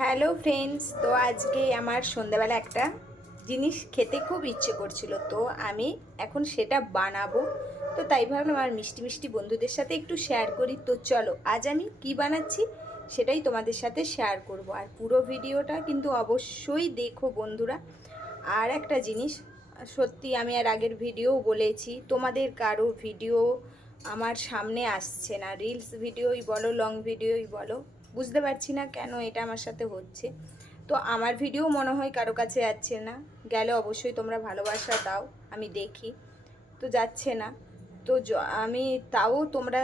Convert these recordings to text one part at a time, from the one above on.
Hello friends, তো আজকে আমার সন্ধ্যাবেলা একটা জিনিস খেতে খুব ইচ্ছে করছিল, তো আমি এখন সেটা বানাবো। তো তাই ভাবলাম আমার মিষ্টি মিষ্টি বন্ধুদের সাথে একটু শেয়ার করি। তো চলো, আজ আমি কি বানাচ্ছি সেটাই তোমাদের সাথে শেয়ার করব, আর পুরো ভিডিওটা কিন্তু অবশ্যই দেখো বন্ধুরা। আর একটা জিনিস, সত্যি আমি আর আগের ভিডিও বলেছি, তোমাদের কারো ভিডিও আমার সামনে আসছে না, রিলস ভিডিওই বলো লং ভিডিওই বলো, বুঝতে পারছি না কেন এটা আমার সাথে হচ্ছে। তো আমার ভিডিও মনে হয় কারো কাছে যাচ্ছে না, গেলে অবশ্যই তোমরা ভালোবাসা দাও, আমি দেখি। তো যাচ্ছে না, তো আমি তাও তোমরা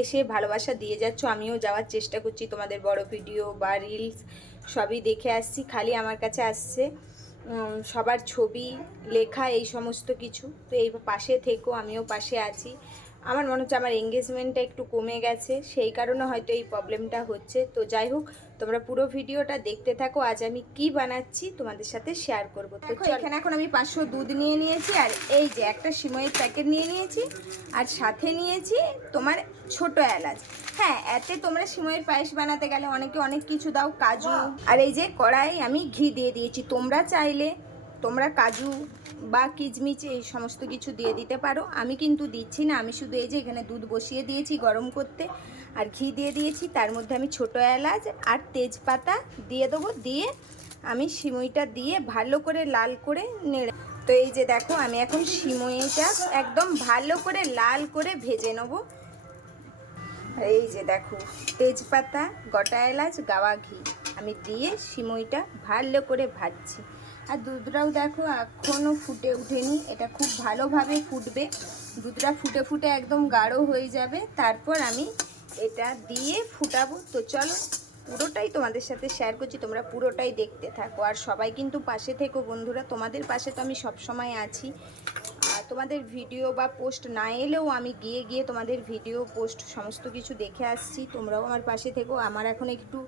এসে ভালোবাসা দিয়ে যাচ্ছ, আমিও যাওয়ার চেষ্টা করছি, তোমাদের বড় ভিডিও বা রিলস সবই দেখে আসছি, খালি আমার কাছে আসছে সবার ছবি, লেখা, এই সমস্ত কিছু। তো এই পাশে থেকো, আমিও পাশে আছি। আমার মনে হচ্ছে আমার এঙ্গেজমেন্টটা একটু কমে গেছে, সেই কারণে হয়তো এই প্রবলেমটা হচ্ছে। তো যাই হোক, তোমরা পুরো ভিডিওটা দেখতে থাকো, আজ আমি কি বানাচ্ছি তোমাদের সাথে শেয়ার করব। তো এখানে এখন আমি 500 দুধ নিয়ে নিয়েছি, আর এই যে একটা সিমইয়ের প্যাকেট নিয়ে নিয়েছি, আর সাথে নিয়েছি তোমার ছোট এলাচ। হ্যাঁ, এতে তোমরা সিমইয়ের পায়েস বানাতে গেলে অনেকে অনেক কিছু দাও, কাজু, আর এই যে কড়াই আমি ঘি দিয়ে দিয়েছি। তোমরা চাইলে তোমরা কাজু বা কিচমিচ এই সমস্ত কিছু দিয়ে দিতে পারো, আমি কিন্তু দিচ্ছি না। আমি শুধু এই যে এখানে দুধ বসিয়ে দিয়েছি গরম করতে, আর ঘি দিয়ে দিয়েছি, তার মধ্যে আমি ছোট এলাচ আর তেজপাতা দিয়ে দেবো, দিয়ে আমি সিমইটা দিয়ে ভালো করে লাল করে নেড়ে। তো এই যে দেখো, আমি এখন সিমইটা একদম ভালো করে লাল করে ভেজে নেবো। এই যে দেখো, তেজপাতা, গোটা এলাচ, গাওয়া ঘি আমি দিয়ে সিমইটা ভালো করে ভাজছি। আর দুধটাও দেখো এখনও ফুটে ওঠেনি, এটা খুব ভালোভাবে ফুটবে। দুধটা ফুটে ফুটে একদম গাঢ় হয়ে যাবে, তারপর আমি এটা দিয়ে ফুটাবো। তো চলো, পুরোটাই তোমাদের সাথে শেয়ার করছি, তোমরা পুরোটাই দেখতে থাকো। আর সবাই কিন্তু পাশে থেকো বন্ধুরা, তোমাদের পাশে তো আমি সব সময় আছি। আর তোমাদের ভিডিও বা পোস্ট না এলেও আমি গিয়ে গিয়ে তোমাদের ভিডিও পোস্ট সমস্ত কিছু দেখে আসছি, তোমরাও আমার পাশে থেকো। আমার এখন একটু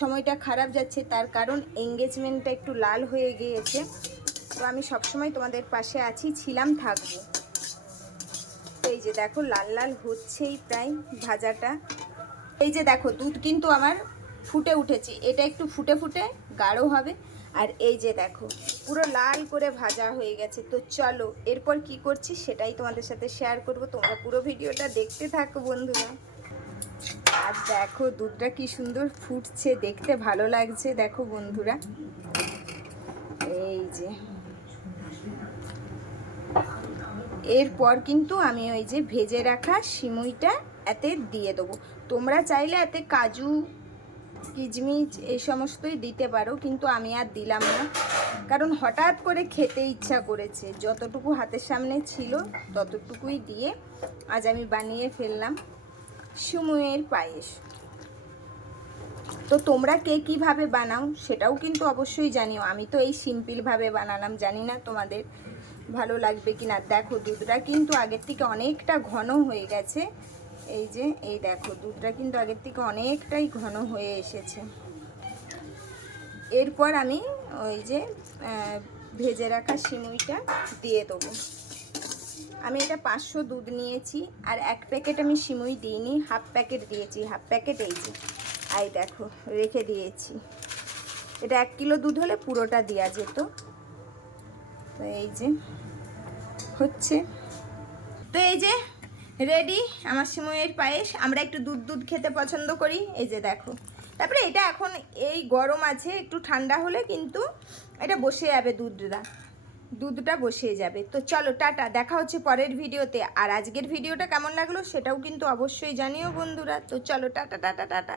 সময়টা খারাপ যাচ্ছে, তার কারণ এঙ্গেজমেন্টটা একটু লাল হয়ে গিয়েছে। তো আমি সবসময় তোমাদের পাশে আছি, ছিলাম, থাকবো। তো এই যে দেখো, লাল লাল হচ্ছেই প্রায় ভাজাটা। এই যে দেখো, দুধ কিন্তু আমার ফুটে উঠেছে, এটা একটু ফুটে ফুটে গাঢ় হবে। আর এই যে দেখো, পুরো লাল করে ভাজা হয়ে গেছে। তো চলো, এরপর কি করছি সেটাই তোমাদের সাথে শেয়ার করব, তোমরা পুরো ভিডিওটা দেখতে থাকো বন্ধুরা। আর দেখো দুধটা কি সুন্দর ফুটছে, দেখতে ভালো লাগছে দেখো বন্ধুরা। এই যে এরপর কিন্তু আমি ওই যে ভেজে রাখা সিমইটা এতে দিয়ে দেবো। তোমরা চাইলে এতে কাজু, কিচমিচ এই সমস্তই দিতে পারো, কিন্তু আমি আর দিলাম না, কারণ হঠাৎ করে খেতে ইচ্ছা করেছে, যতটুকু হাতের সামনে ছিল ততটুকুই দিয়ে আজ আমি বানিয়ে ফেললাম সিমইয়ের পায়েস। তো তোমরা কে কীভাবে বানাও সেটাও কিন্তু অবশ্যই জানিও। আমি তো এই সিম্পলভাবে বানালাম, জানি না তোমাদের ভালো লাগবে কি না। দেখো দুধটা কিন্তু আগের থেকে অনেকটা ঘন হয়ে গেছে, এই যে এই দেখো দুধটা কিন্তু আগের থেকে অনেকটাই ঘন হয়ে এসেছে। এরপর আমি ওই যে ভেজে রাখা সিমইটা দিয়ে দেবো। আমি এটা 500 দুধ নিয়েছি, আর 1 প্যাকেট আমি সিমই দিইনি, হাফ প্যাকেট দিয়েছি। হাফ প্যাকেট এই যে এই দেখো রেখে দিয়েছি। এটা 1 কিলো দুধ হলে পুরোটা দেওয়া যেত। তো এই যে হচ্ছে, তো এই যে রেডি আমার সিমইয়ের পায়েস। আমরা একটু দুধ দুধ খেতে পছন্দ করি, এই যে দেখো। তারপরে এটা এখন এই গরম আছে, একটু ঠান্ডা হলে কিন্তু এটা বসে যাবে, দুধটা বসে যাবে। তো চলো টাটা, দেখা হচ্ছে পরের ভিডিওতে। আর আজকের ভিডিওটা কেমন লাগলো সেটাও কিন্তু অবশ্যই জানিও বন্ধুরা। তো চলো টাটা টাটা টাটা।